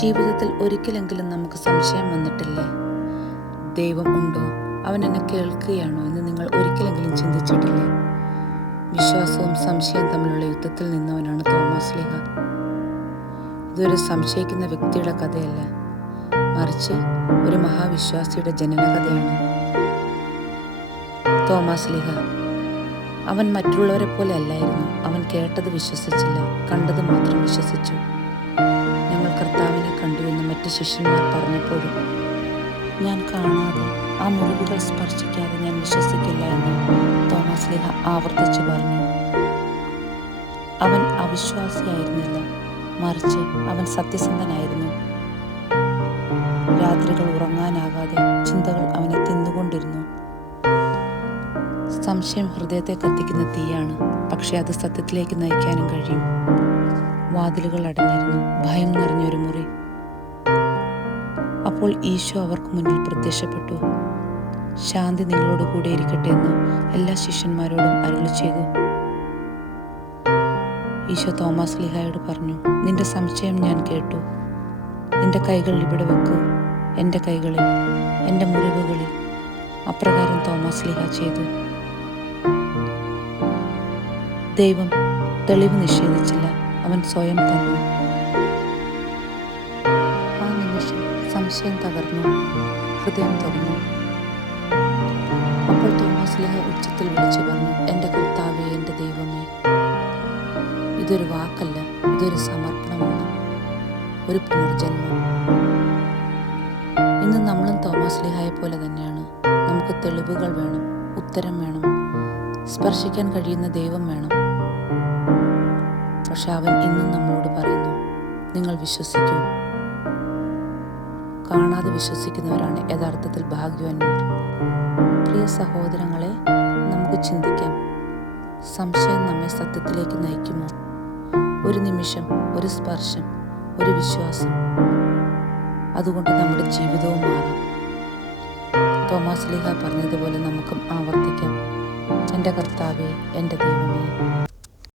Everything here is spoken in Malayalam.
ജീവിതത്തിൽ ഒരിക്കലെങ്കിലും നമുക്ക് സംശയം വന്നിട്ടില്ലേ? ദൈവം ഉണ്ടോ, അവൻ എന്നെ കേൾക്കുകയാണോ എന്ന് നിങ്ങൾ ഒരിക്കലെങ്കിലും ചിന്തിച്ചിട്ടില്ലേ? വിശ്വാസവും സംശയവും തമ്മിലുള്ള യുദ്ധത്തിൽ നിന്നവനാണ് തോമാസ് ലീഹ. ഇതൊരു സംശയിക്കുന്ന വ്യക്തിയുടെ കഥയല്ല, മറിച്ച് ഒരു മഹാവിശ്വാസിയുടെ ജനന കഥയാണ്. തോമാസ് ലീഹ അവൻ മറ്റുള്ളവരെ പോലെ അല്ലായിരുന്നു. അവൻ കേട്ടത് വിശ്വസിച്ചില്ല, കണ്ടത് മാത്രം വിശ്വസിച്ചു. ഞങ്ങൾ കർത്താവിനെ കണ്ടു എന്ന് മറ്റ് ശിഷ്യന്മാർ പറഞ്ഞപ്പോഴും ഞാൻ കാണാതെ, ആ മുറിവുകൾ സ്പർശിക്കാതെ ഞാൻ വിശ്വസിക്കില്ല എന്ന് തോമാസ് ലീഹ ആവർത്തിച്ചു പറഞ്ഞു. അവൻ അവിശ്വാസിയായിരുന്നില്ല, മറിച്ച് അവൻ സത്യസന്ധനായിരുന്നു. രാത്രികൾ ഉറങ്ങാനാകാതെ ചിന്തകൾ അവനെ തിന്നുകൊണ്ടിരുന്നു. സംശയം ഹൃദയത്തെ കത്തിക്കുന്ന തീയാണ്, പക്ഷെ അത് സത്യത്തിലേക്ക് നയിക്കാനും കഴിയും. വാതിലുകൾ അടഞ്ഞിരുന്നു, ഭയം നിറഞ്ഞൊരു മുറി. അപ്പോൾ ഈശോ അവർക്ക് മുന്നിൽ പ്രത്യക്ഷപ്പെട്ടു. ശാന്തി നിങ്ങളോട് കൂടെ ഇരിക്കട്ടെ എന്ന് എല്ലാ ശിഷ്യന്മാരോടും അരുളി ചെയ്തു. ഈശോ തോമാസ് ലീഹായോട് പറഞ്ഞു, നിന്റെ സംശയം ഞാൻ കേട്ടു. നിന്റെ കൈകൾ ഇവിടെ വെക്കൂ, എൻ്റെ കൈകളിൽ, എൻ്റെ മുറിവുകളിൽ. അപ്രകാരം തോമാസ് ലീഹ ചെയ്തു. ദൈവം തെളിവ് നിഷേധിച്ചില്ല, അവൻ സ്വയം തന്നു. ആ നിമിഷം സംശയം തകർന്നു, ഹൃദയം തുറന്നു. അപ്പോൾ തോമാസ് ലീഹ ഉച്ചത്തിൽ വിളിച്ചു പറഞ്ഞു, എൻ്റെ കർത്താവേ, എൻ്റെ ദൈവമേ. ഇതൊരു വാക്കല്ല, ഇതൊരു സമർപ്പണമാണ്, ഒരു പുനർജന്മം. ഇന്ന് നമ്മളും തോമാസ് ലീഹായെ പോലെ തന്നെയാണ്. നമുക്ക് തെളിവുകൾ വേണം, ഉത്തരം വേണം, സ്പർശിക്കാൻ കഴിയുന്ന ദൈവം വേണം. പക്ഷെ അവൻ ഇന്നും നമ്മളോട് പറയുന്നു, നിങ്ങൾ വിശ്വസിക്കൂ. കാണാതെ വിശ്വസിക്കുന്നവരാണ് യഥാർത്ഥത്തിൽ ഭാഗ്യവാന്മാർ. പ്രിയ സഹോദരങ്ങളെ, നമുക്ക് ചിന്തിക്കാം, സംശയം നമ്മെ സത്യത്തിലേക്ക് നയിക്കുമോ? ഒരു നിമിഷം, ഒരു സ്പർശം, ഒരു വിശ്വാസം, അതുകൊണ്ട് നമ്മുടെ ജീവിതവും മാറാം. തോമാസ് ലീഹ പറഞ്ഞതുപോലെ നമുക്കും ആവർത്തിക്കാം, എൻ്റെ കർത്താവേ, എൻ്റെ ദൈവമേ.